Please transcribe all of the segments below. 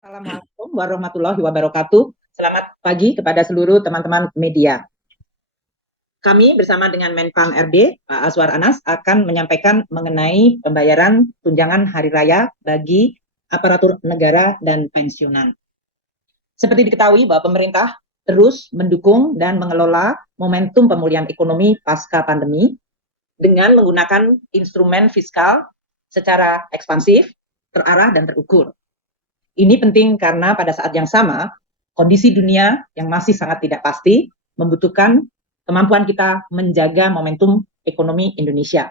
Assalamualaikum warahmatullahi wabarakatuh. Selamat pagi kepada seluruh teman-teman media. Kami bersama dengan Menpan RB, Pak Azwar Anas, akan menyampaikan mengenai pembayaran tunjangan hari raya bagi aparatur negara dan pensiunan. Seperti diketahui bahwa pemerintah terus mendukung dan mengelola momentum pemulihan ekonomi pasca pandemi dengan menggunakan instrumen fiskal secara ekspansif, terarah, dan terukur. Ini penting karena pada saat yang sama, kondisi dunia yang masih sangat tidak pasti membutuhkan kemampuan kita menjaga momentum ekonomi Indonesia.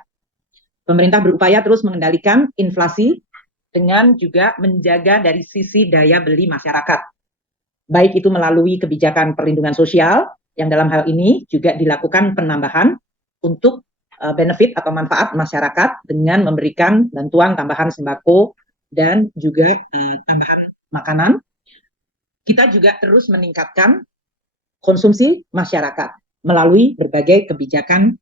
Pemerintah berupaya terus mengendalikan inflasi dengan juga menjaga dari sisi daya beli masyarakat. Baik itu melalui kebijakan perlindungan sosial, yang dalam hal ini juga dilakukan penambahan untuk benefit atau manfaat masyarakat dengan memberikan bantuan tambahan sembako dan juga tambahan makanan. Kita juga terus meningkatkan konsumsi masyarakat melalui berbagai kebijakan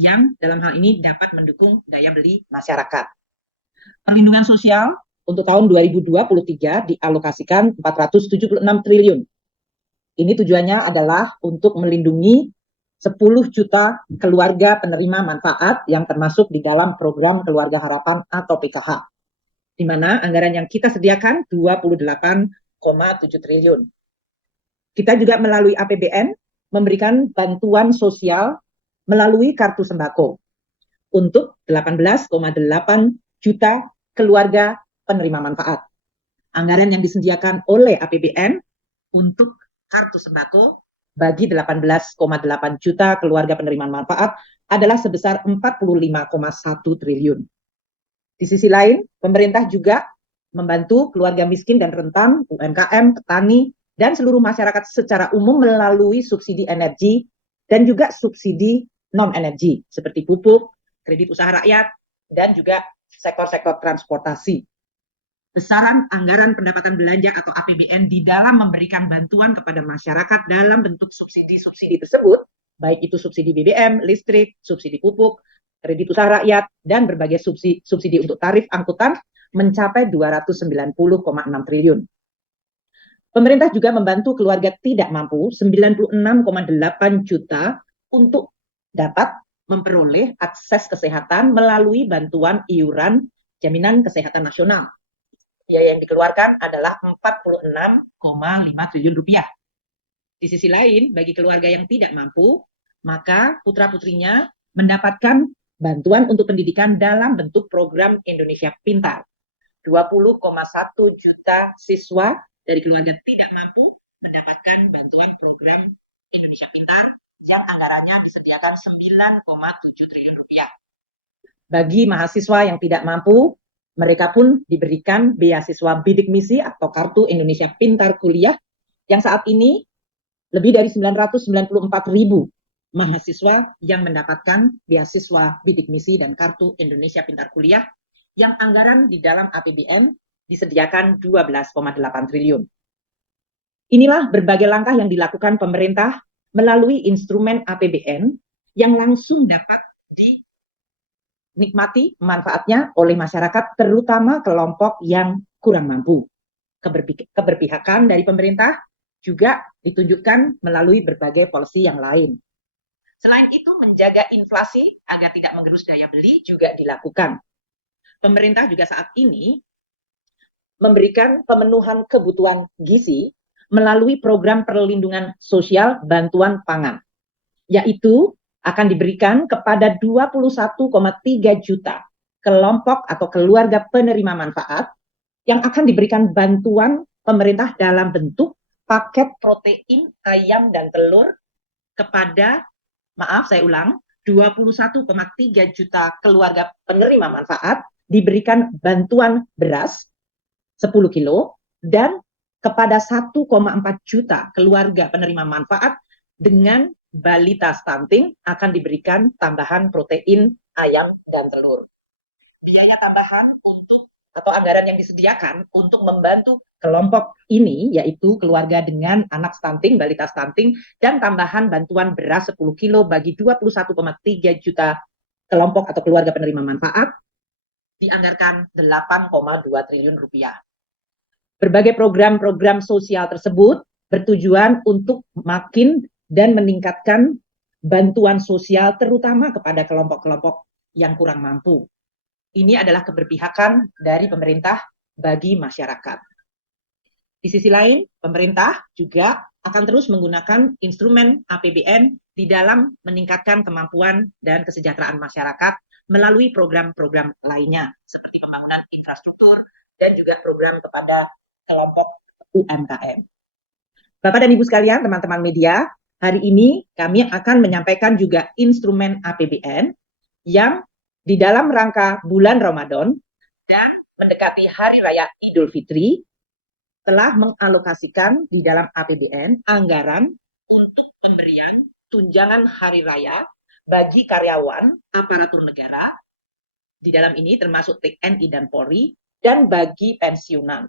yang dalam hal ini dapat mendukung daya beli masyarakat. Perlindungan sosial untuk tahun 2023 dialokasikan 476 triliun. Ini tujuannya adalah untuk melindungi 10 juta keluarga penerima manfaat yang termasuk di dalam program Keluarga Harapan atau PKH, di mana anggaran yang kita sediakan 28,7 triliun. Kita juga melalui APBN memberikan bantuan sosial melalui kartu sembako untuk 18,8 juta keluarga penerima manfaat. Anggaran yang disediakan oleh APBN untuk kartu sembako bagi 18,8 juta keluarga penerima manfaat adalah sebesar 45,1 triliun. Di sisi lain, pemerintah juga membantu keluarga miskin dan rentan, UMKM, petani, dan seluruh masyarakat secara umum melalui subsidi energi dan juga subsidi non-energi seperti pupuk, kredit usaha rakyat, dan juga sektor-sektor transportasi. Besaran anggaran pendapatan belanja atau APBN di dalam memberikan bantuan kepada masyarakat dalam bentuk subsidi-subsidi tersebut, baik itu subsidi BBM, listrik, subsidi pupuk, kredit usaha rakyat, dan berbagai subsidi untuk tarif angkutan mencapai 290,6 triliun. Pemerintah juga membantu keluarga tidak mampu 96,8 juta untuk dapat memperoleh akses kesehatan melalui bantuan iuran jaminan kesehatan nasional. Biaya yang dikeluarkan adalah 46,5 triliun rupiah. Di sisi lain, bagi keluarga yang tidak mampu, maka putra-putrinya mendapatkan bantuan untuk pendidikan dalam bentuk program Indonesia Pintar. 20,1 juta siswa dari keluarga tidak mampu mendapatkan bantuan program Indonesia Pintar yang anggarannya disediakan 9,7 triliun rupiah. Bagi mahasiswa yang tidak mampu, mereka pun diberikan beasiswa bidik misi atau kartu Indonesia Pintar Kuliah yang saat ini lebih dari 994.000 mahasiswa yang mendapatkan beasiswa bidik misi dan kartu Indonesia Pintar Kuliah yang anggaran di dalam APBN disediakan 12,8 triliun. Inilah berbagai langkah yang dilakukan pemerintah melalui instrumen APBN yang langsung dapat dinikmati manfaatnya oleh masyarakat, terutama kelompok yang kurang mampu. Keberpihakan dari pemerintah juga ditunjukkan melalui berbagai policy yang lain. Selain itu, menjaga inflasi agar tidak mengerus daya beli juga dilakukan. Pemerintah juga saat ini memberikan pemenuhan kebutuhan gizi melalui program perlindungan sosial bantuan pangan, yaitu akan diberikan kepada 21,3 juta kelompok atau keluarga penerima manfaat yang akan diberikan bantuan pemerintah dalam bentuk paket protein ayam dan telur kepada, maaf saya ulang, 21,3 juta keluarga penerima manfaat diberikan bantuan beras 10 kilo dan kepada 1,4 juta keluarga penerima manfaat dengan balita stunting akan diberikan tambahan protein ayam dan telur. Biaya tambahan untuk atau anggaran yang disediakan untuk membantu kelompok ini yaitu keluarga dengan anak stunting, balita stunting, dan tambahan bantuan beras 10 kilo bagi 21,3 juta kelompok atau keluarga penerima manfaat dianggarkan 8,2 triliun rupiah. Berbagai program-program sosial tersebut bertujuan untuk makin dan meningkatkan bantuan sosial terutama kepada kelompok-kelompok yang kurang mampu. Ini adalah keberpihakan dari pemerintah bagi masyarakat. Di sisi lain, pemerintah juga akan terus menggunakan instrumen APBN di dalam meningkatkan kemampuan dan kesejahteraan masyarakat melalui program-program lainnya, seperti pembangunan infrastruktur dan juga program kepada kelompok UMKM. Bapak dan Ibu sekalian, teman-teman media, hari ini kami akan menyampaikan juga instrumen APBN yang di dalam rangka bulan Ramadan dan mendekati Hari Raya Idul Fitri telah mengalokasikan di dalam APBN anggaran untuk pemberian tunjangan hari raya bagi karyawan aparatur negara, di dalam ini termasuk TNI dan Polri, dan bagi pensiunan.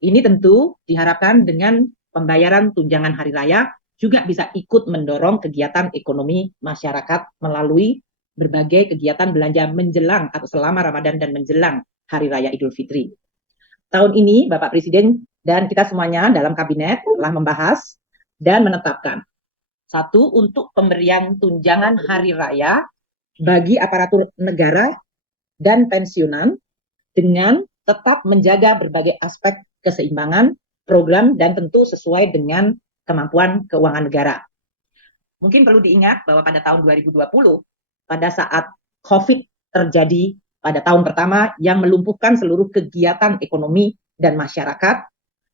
Ini tentu diharapkan dengan pembayaran tunjangan hari raya juga bisa ikut mendorong kegiatan ekonomi masyarakat melalui berbagai kegiatan belanja menjelang atau selama Ramadan dan menjelang Hari Raya Idul Fitri. Tahun ini Bapak Presiden dan kita semuanya dalam kabinet telah membahas dan menetapkan satu untuk pemberian tunjangan hari raya bagi aparatur negara dan pensiunan dengan tetap menjaga berbagai aspek keseimbangan program dan tentu sesuai dengan kemampuan keuangan negara. Mungkin perlu diingat bahwa pada tahun 2020 pada saat COVID terjadi pada tahun pertama yang melumpuhkan seluruh kegiatan ekonomi dan masyarakat,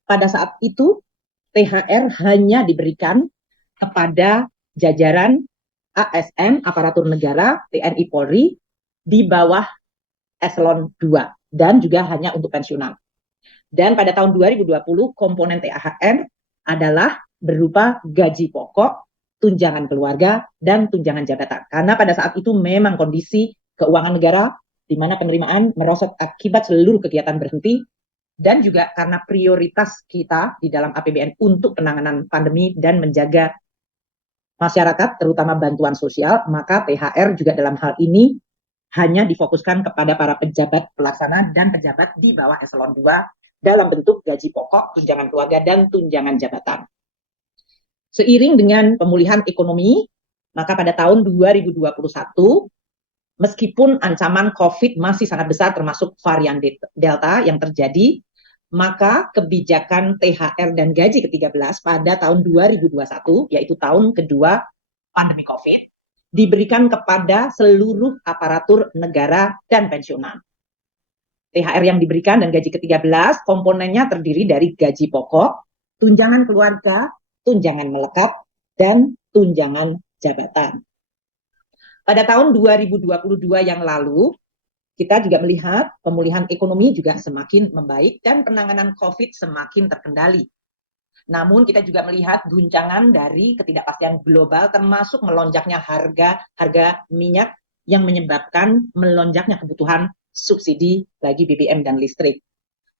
pada saat itu THR hanya diberikan kepada jajaran ASN, aparatur negara, TNI Polri, di bawah eselon 2, dan juga hanya untuk pensiunan. Dan pada tahun 2020, komponen THR adalah berupa gaji pokok, tunjangan keluarga, dan tunjangan jabatan. Karena pada saat itu memang kondisi keuangan negara di mana penerimaan merosot akibat seluruh kegiatan berhenti, dan juga karena prioritas kita di dalam APBN untuk penanganan pandemi dan menjaga masyarakat, terutama bantuan sosial, maka THR juga dalam hal ini hanya difokuskan kepada para pejabat pelaksana dan pejabat di bawah eselon 2 dalam bentuk gaji pokok, tunjangan keluarga, dan tunjangan jabatan. Seiring dengan pemulihan ekonomi, maka pada tahun 2021, meskipun ancaman COVID masih sangat besar termasuk varian Delta yang terjadi, maka kebijakan THR dan gaji ke-13 pada tahun 2021, yaitu tahun kedua pandemi COVID, diberikan kepada seluruh aparatur negara dan pensiunan. THR yang diberikan dan gaji ke-13 komponennya terdiri dari gaji pokok, tunjangan keluarga, tunjangan melekat, dan tunjangan jabatan. Pada tahun 2022 yang lalu, kita juga melihat pemulihan ekonomi juga semakin membaik dan penanganan COVID semakin terkendali. Namun kita juga melihat guncangan dari ketidakpastian global termasuk melonjaknya harga minyak yang menyebabkan melonjaknya kebutuhan subsidi bagi BBM dan listrik.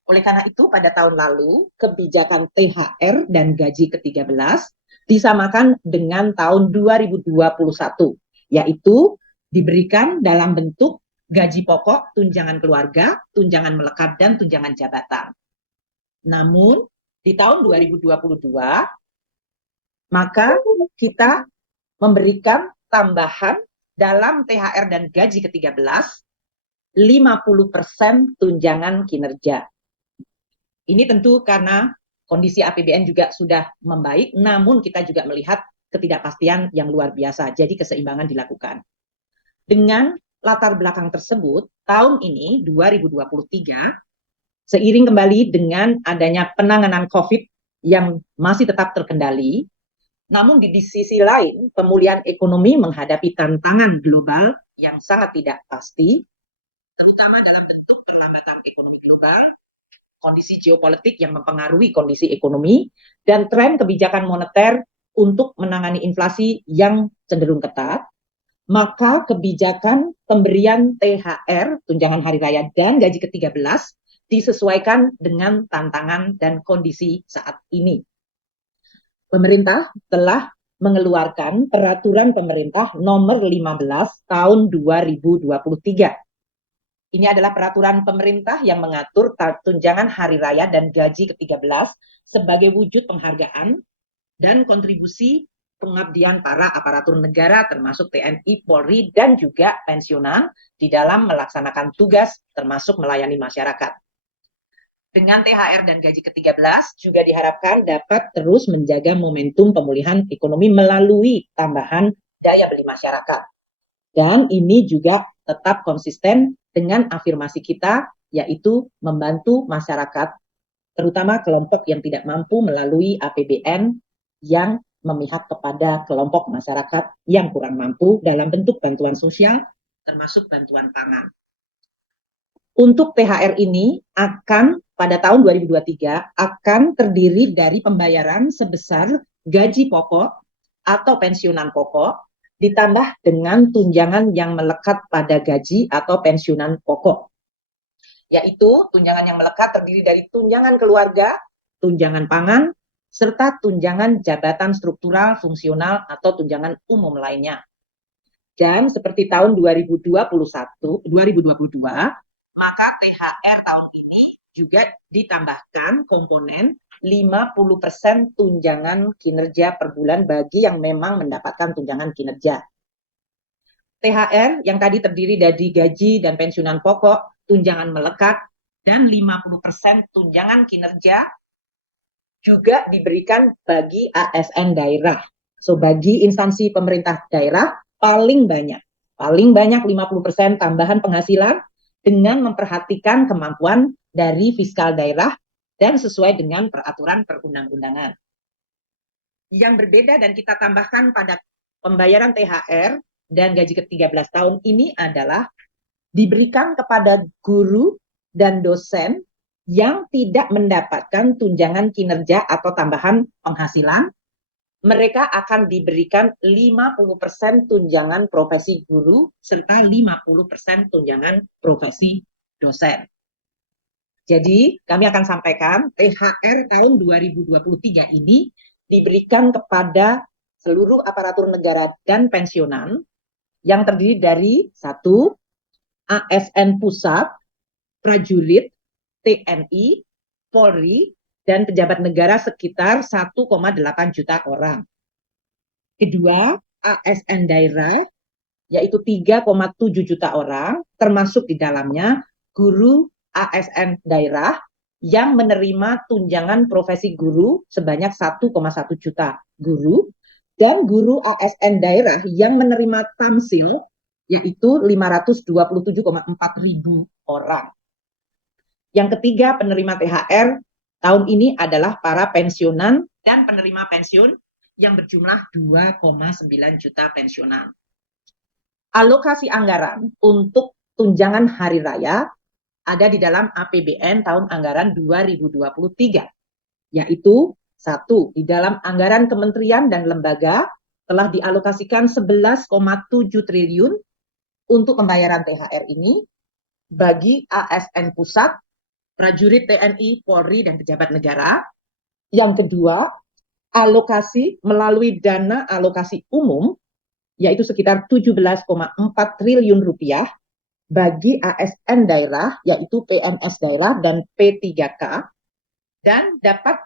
Oleh karena itu pada tahun lalu kebijakan THR dan gaji ke-13 disamakan dengan tahun 2021, yaitu diberikan dalam bentuk gaji pokok, tunjangan keluarga, tunjangan melekat, dan tunjangan jabatan. Namun di tahun 2022 maka kita memberikan tambahan dalam THR dan gaji ke-13 50% tunjangan kinerja. Ini tentu karena kondisi APBN juga sudah membaik, namun kita juga melihat ketidakpastian yang luar biasa, jadi keseimbangan dilakukan. Dengan latar belakang tersebut, tahun ini 2023, seiring kembali dengan adanya penanganan COVID yang masih tetap terkendali, namun di sisi lain pemulihan ekonomi menghadapi tantangan global yang sangat tidak pasti, terutama dalam bentuk perlambatan ekonomi global, kondisi geopolitik yang mempengaruhi kondisi ekonomi, dan tren kebijakan moneter untuk menangani inflasi yang cenderung ketat, maka kebijakan pemberian THR, tunjangan hari raya, dan gaji ke-13 disesuaikan dengan tantangan dan kondisi saat ini. Pemerintah telah mengeluarkan peraturan pemerintah nomor 15 tahun 2023 Ini adalah peraturan pemerintah yang mengatur tunjangan hari raya dan gaji ke-13 sebagai wujud penghargaan dan kontribusi pengabdian para aparatur negara termasuk TNI, Polri, dan juga pensiunan di dalam melaksanakan tugas termasuk melayani masyarakat. Dengan THR dan gaji ke-13 juga diharapkan dapat terus menjaga momentum pemulihan ekonomi melalui tambahan daya beli masyarakat. Dan ini juga tetap konsisten dengan afirmasi kita, yaitu membantu masyarakat, terutama kelompok yang tidak mampu melalui APBN yang memihak kepada kelompok masyarakat yang kurang mampu dalam bentuk bantuan sosial, termasuk bantuan pangan. Untuk THR ini akan pada tahun 2023 akan terdiri dari pembayaran sebesar gaji pokok atau pensiunan pokok ditambah dengan tunjangan yang melekat pada gaji atau pensiunan pokok. Yaitu tunjangan yang melekat terdiri dari tunjangan keluarga, tunjangan pangan, serta tunjangan jabatan struktural, fungsional, atau tunjangan umum lainnya. Dan seperti tahun 2022, maka THR tahun ini juga ditambahkan komponen 50% tunjangan kinerja per bulan bagi yang memang mendapatkan tunjangan kinerja. THR yang tadi terdiri dari gaji dan pensiunan pokok, tunjangan melekat, dan 50% tunjangan kinerja juga diberikan bagi ASN daerah. So, bagi instansi pemerintah daerah paling banyak 50% tambahan penghasilan dengan memperhatikan kemampuan dari fiskal daerah dan sesuai dengan peraturan perundang-undangan. Yang berbeda dan kita tambahkan pada pembayaran THR dan gaji ke-13 tahun ini adalah diberikan kepada guru dan dosen yang tidak mendapatkan tunjangan kinerja atau tambahan penghasilan. Mereka akan diberikan 50% tunjangan profesi guru serta 50% tunjangan profesi dosen. Jadi kami akan sampaikan THR tahun 2023 ini diberikan kepada seluruh aparatur negara dan pensiunan yang terdiri dari 1. ASN pusat, prajurit, TNI, Polri, dan pejabat negara sekitar 1,8 juta orang. Kedua, ASN daerah, yaitu 3,7 juta orang, termasuk di dalamnya guru ASN daerah yang menerima tunjangan profesi guru sebanyak 1,1 juta guru, dan guru ASN daerah yang menerima tamsil, yaitu 527,4 ribu orang. Yang ketiga, penerima THR tahun ini adalah para pensiunan dan penerima pensiun yang berjumlah 2,9 juta pensiunan. Alokasi anggaran untuk tunjangan hari raya ada di dalam APBN tahun anggaran 2023, yaitu 1. Di dalam anggaran kementerian dan lembaga telah dialokasikan 11,7 triliun untuk pembayaran THR ini bagi ASN pusat, prajurit TNI, Polri, dan pejabat negara. Yang kedua, alokasi melalui dana alokasi umum, yaitu sekitar 17,4 triliun rupiah bagi ASN daerah, yaitu PNS daerah dan P3K, dan dapat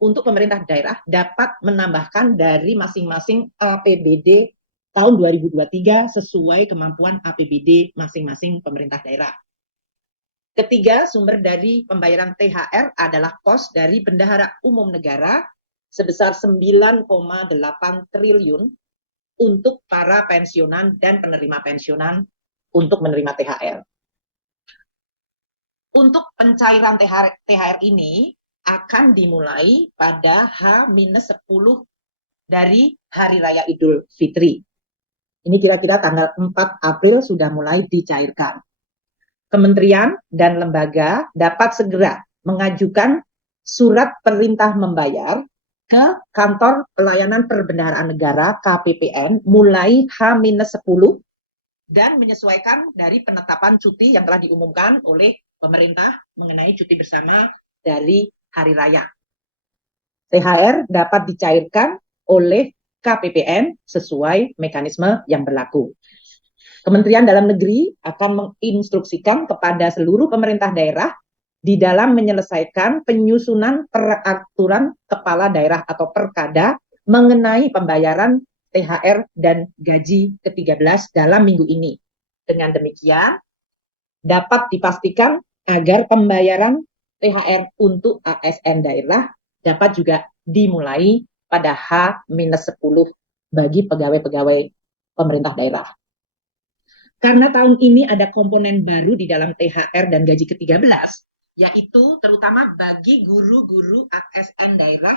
untuk pemerintah daerah dapat menambahkan dari masing-masing APBD tahun 2023 sesuai kemampuan APBD masing-masing pemerintah daerah. Ketiga, sumber dari pembayaran THR adalah pos dari bendahara umum negara sebesar 9,8 triliun untuk para pensiunan dan penerima pensiunan untuk menerima THR. Untuk pencairan THR ini akan dimulai pada H-10 dari Hari Raya Idul Fitri. Ini kira-kira tanggal 4 April sudah mulai dicairkan. Kementerian dan lembaga dapat segera mengajukan surat perintah membayar ke Kantor Pelayanan Perbendaharaan Negara KPPN mulai H-10 dan menyesuaikan dari penetapan cuti yang telah diumumkan oleh pemerintah mengenai cuti bersama dari hari raya. THR dapat dicairkan oleh KPPN sesuai mekanisme yang berlaku. Kementerian Dalam Negeri akan menginstruksikan kepada seluruh pemerintah daerah di dalam menyelesaikan penyusunan peraturan kepala daerah atau perkada mengenai pembayaran THR dan gaji ke-13 dalam minggu ini. Dengan demikian, dapat dipastikan agar pembayaran THR untuk ASN daerah dapat juga dimulai pada H-10 bagi pegawai-pegawai pemerintah daerah. Karena tahun ini ada komponen baru di dalam THR dan gaji ke-13, yaitu terutama bagi guru-guru ASN daerah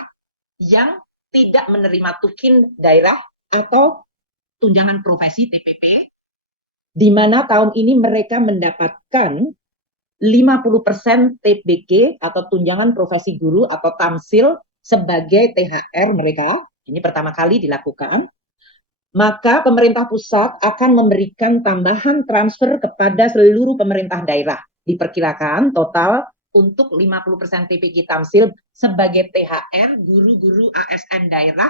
yang tidak menerima tukin daerah atau tunjangan profesi TPP, di mana tahun ini mereka mendapatkan 50% TBG atau tunjangan profesi guru atau tamsil sebagai THR mereka. Ini pertama kali dilakukan. Maka pemerintah pusat akan memberikan tambahan transfer kepada seluruh pemerintah daerah. Diperkirakan total untuk 50% TPG tamsil sebagai THR guru-guru ASN daerah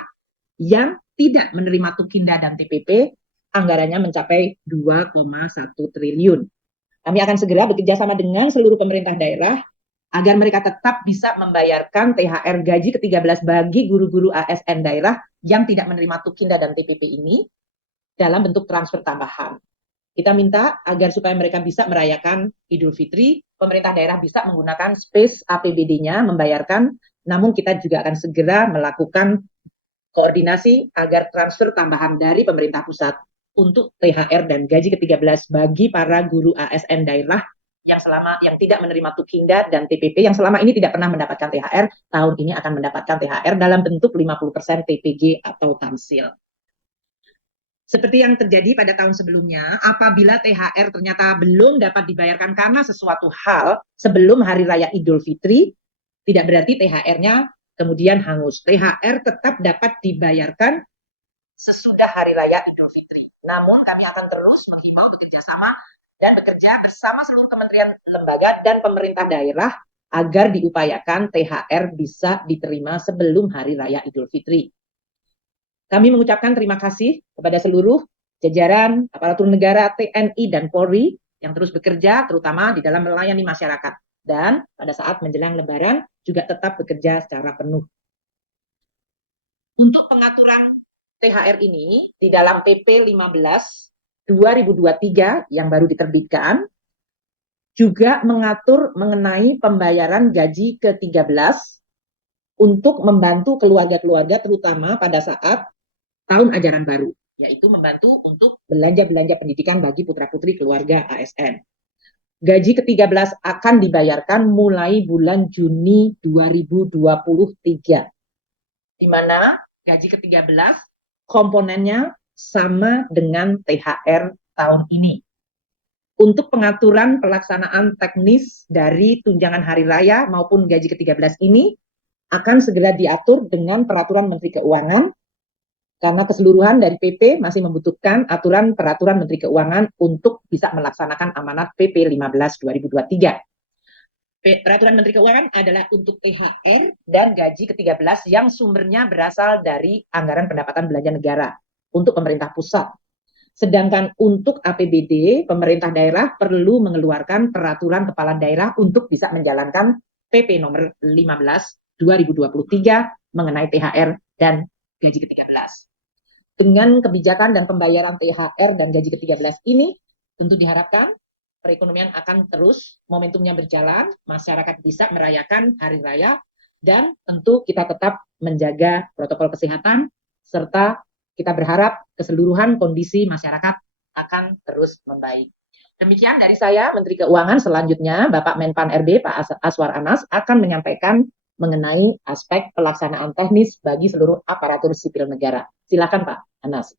yang tidak menerima tukinda dan TPP, anggarannya mencapai 2,1 triliun. Kami akan segera bekerja sama dengan seluruh pemerintah daerah agar mereka tetap bisa membayarkan THR gaji ke-13 bagi guru-guru ASN daerah yang tidak menerima tukinda dan TPP ini dalam bentuk transfer tambahan. Kita minta agar supaya mereka bisa merayakan Idul Fitri, pemerintah daerah bisa menggunakan space APBD-nya membayarkan, namun kita juga akan segera melakukan koordinasi agar transfer tambahan dari pemerintah pusat untuk THR dan gaji ke-13 bagi para guru ASN daerah yang tidak menerima tukinda dan TPP yang selama ini tidak pernah mendapatkan THR, tahun ini akan mendapatkan THR dalam bentuk 50% TPG atau tamsil. Seperti yang terjadi pada tahun sebelumnya, apabila THR ternyata belum dapat dibayarkan karena sesuatu hal sebelum Hari Raya Idul Fitri, tidak berarti THR-nya kemudian hangus. THR tetap dapat dibayarkan sesudah Hari Raya Idul Fitri. Namun kami akan terus menghimbau bekerja sama dan bekerja bersama seluruh kementerian, lembaga, dan pemerintah daerah agar diupayakan THR bisa diterima sebelum Hari Raya Idul Fitri. Kami mengucapkan terima kasih kepada seluruh jajaran aparatur negara, TNI, dan Polri yang terus bekerja terutama di dalam melayani masyarakat. Dan pada saat menjelang Lebaran juga tetap bekerja secara penuh. Untuk pengaturan THR ini di dalam PP 15 2023 yang baru diterbitkan juga mengatur mengenai pembayaran gaji ke-13 untuk membantu keluarga-keluarga terutama pada saat tahun ajaran baru, yaitu membantu untuk belanja-belanja pendidikan bagi putra-putri keluarga ASN. Gaji ke-13 akan dibayarkan mulai bulan Juni 2023, di mana gaji ke-13 komponennya sama dengan THR tahun ini. Untuk pengaturan pelaksanaan teknis dari tunjangan hari raya maupun gaji ke-13 ini akan segera diatur dengan peraturan Menteri Keuangan, karena keseluruhan dari PP masih membutuhkan aturan peraturan Menteri Keuangan untuk bisa melaksanakan amanat PP 15 2023. Peraturan Menteri Keuangan adalah untuk THR dan gaji ke-13 yang sumbernya berasal dari anggaran pendapatan belanja negara untuk pemerintah pusat. Sedangkan untuk APBD, pemerintah daerah perlu mengeluarkan peraturan kepala daerah untuk bisa menjalankan PP nomor 15 2023 mengenai THR dan gaji ke-13. Dengan kebijakan dan pembayaran THR dan gaji ke-13 ini, tentu diharapkan perekonomian akan terus momentumnya berjalan, masyarakat bisa merayakan hari raya, dan tentu kita tetap menjaga protokol kesehatan, serta kita berharap keseluruhan kondisi masyarakat akan terus membaik. Demikian dari saya, Menteri Keuangan. Selanjutnya, Bapak Menpan RB, Pak Aswar Anas, akan menyampaikan mengenai aspek pelaksanaan teknis bagi seluruh aparatur sipil negara. Silakan Pak Anas.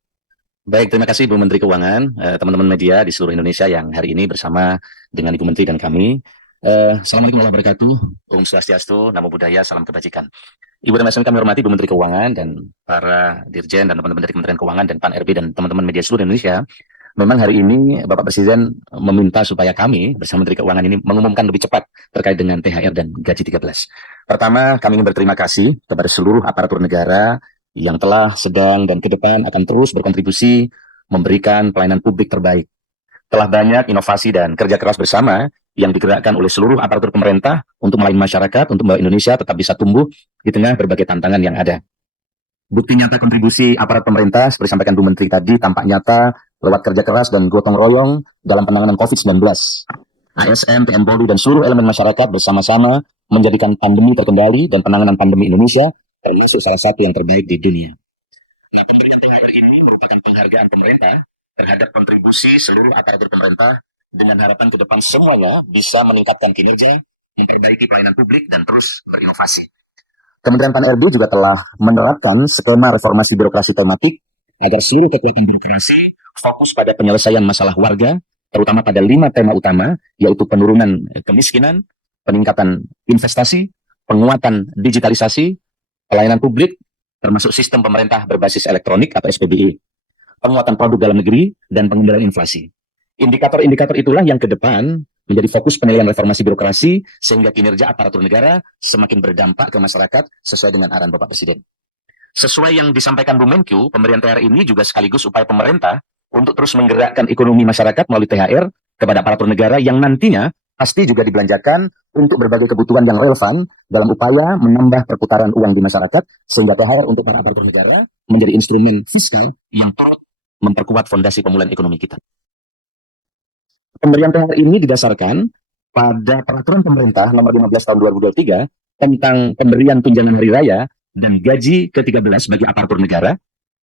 Baik, terima kasih Ibu Menteri Keuangan, teman-teman media di seluruh Indonesia yang hari ini bersama dengan Ibu Menteri dan kami. Assalamualaikum warahmatullahi wabarakatuh, Om Swastiastu, Namo Buddhaya, Salam Kebajikan. Ibu dan Mas, kami hormati Ibu Menteri Keuangan dan para dirjen dan teman-teman dari Kementerian Keuangan dan Pan RB dan teman-teman media seluruh Indonesia. Memang hari ini Bapak Presiden meminta supaya kami bersama Menteri Keuangan ini mengumumkan lebih cepat terkait dengan THR dan gaji 13. Pertama, kami ingin berterima kasih kepada seluruh aparatur negara yang telah, sedang, dan ke depan akan terus berkontribusi memberikan pelayanan publik terbaik telah banyak inovasi dan kerja keras bersama yang digerakkan oleh seluruh aparatur pemerintah untuk melayani masyarakat, untuk membawa Indonesia tetap bisa tumbuh di tengah berbagai tantangan yang ada. Bukti nyata kontribusi aparat pemerintah, seperti sampaikan Bu Menteri tadi, tampak nyata lewat kerja keras dan gotong royong dalam penanganan COVID-19. ASN, TNI Polri, dan seluruh elemen masyarakat bersama-sama menjadikan pandemi terkendali dan penanganan pandemi Indonesia termasuk salah satu yang terbaik di dunia. Nah, pemberian THR ini merupakan penghargaan pemerintah terhadap kontribusi seluruh aparatur pemerintah dengan harapan ke depan semuanya bisa meningkatkan kinerja, memperbaiki pelayanan publik, dan terus berinovasi. Kementerian Pan-RB juga telah menerapkan skema reformasi birokrasi tematik agar seluruh kekuatan birokrasi fokus pada penyelesaian masalah warga, terutama pada 5 tema utama, yaitu penurunan kemiskinan, peningkatan investasi, penguatan digitalisasi, pelayanan publik, termasuk sistem pemerintah berbasis elektronik atau SPBE, penguatan produk dalam negeri, dan pengendalian inflasi. Indikator-indikator itulah yang ke depan menjadi fokus penilaian reformasi birokrasi sehingga kinerja aparatur negara semakin berdampak ke masyarakat sesuai dengan arahan Bapak Presiden. Sesuai yang disampaikan Bu Menkyu, pemberian THR ini juga sekaligus upaya pemerintah untuk terus menggerakkan ekonomi masyarakat melalui THR kepada aparatur negara yang nantinya pasti juga dibelanjakan untuk berbagai kebutuhan yang relevan dalam upaya menambah perputaran uang di masyarakat sehingga THR untuk para aparatur negara menjadi instrumen fiskal yang turut memperkuat fondasi pemulihan ekonomi kita. Pemberian THR ini didasarkan pada peraturan pemerintah nomor 15 tahun 2023 tentang pemberian tunjangan hari raya dan gaji ke-13 bagi aparatur negara,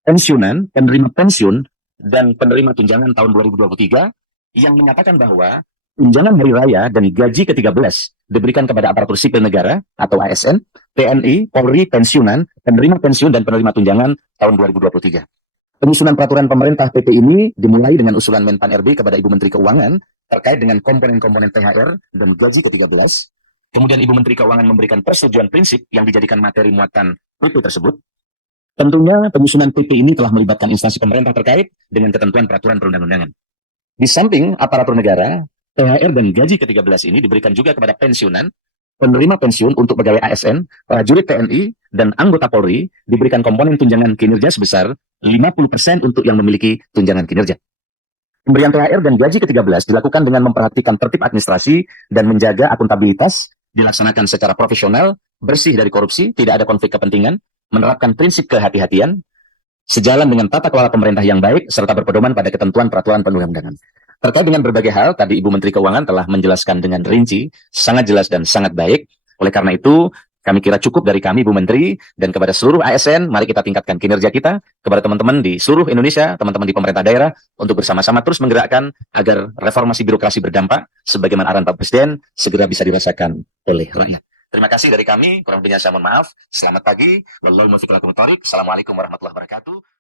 pensiunan, penerima pensiun, dan penerima tunjangan tahun 2023 yang menyatakan bahwa tunjangan hari raya dan gaji ke-13 diberikan kepada aparatur sipil negara atau ASN, TNI, Polri, pensiunan, penerima pensiun, dan penerima tunjangan tahun 2023. Penyusunan peraturan pemerintah PP ini dimulai dengan usulan Menpan RB kepada Ibu Menteri Keuangan terkait dengan komponen-komponen THR dan gaji ke-13. Kemudian Ibu Menteri Keuangan memberikan persetujuan prinsip yang dijadikan materi muatan PP tersebut. Tentunya penyusunan PP ini telah melibatkan instansi pemerintah terkait dengan ketentuan peraturan perundang-undangan. Di samping aparatur negara, THR dan gaji ke-13 ini diberikan juga kepada pensiunan, penerima pensiun untuk pegawai ASN, prajurit TNI, dan anggota Polri diberikan komponen tunjangan kinerja sebesar 50% untuk yang memiliki tunjangan kinerja. Pemberian THR dan gaji ke-13 dilakukan dengan memperhatikan tertib administrasi dan menjaga akuntabilitas, dilaksanakan secara profesional, bersih dari korupsi, tidak ada konflik kepentingan, menerapkan prinsip kehati-hatian, sejalan dengan tata kelola pemerintah yang baik, serta berpedoman pada ketentuan peraturan perundang-undangan. Terkait dengan berbagai hal, tadi Ibu Menteri Keuangan telah menjelaskan dengan rinci, sangat jelas dan sangat baik. Oleh karena itu, kami kira cukup dari kami, Bu Menteri, dan kepada seluruh ASN, mari kita tingkatkan kinerja kita, kepada teman-teman di seluruh Indonesia, teman-teman di pemerintah daerah, untuk bersama-sama terus menggerakkan agar reformasi birokrasi berdampak, sebagaimana arahan Pak Presiden, segera bisa dirasakan oleh rakyat. Terima kasih dari kami, kurang lebihnya saya mohon maaf. Selamat pagi, Assalamualaikum warahmatullahi wabarakatuh.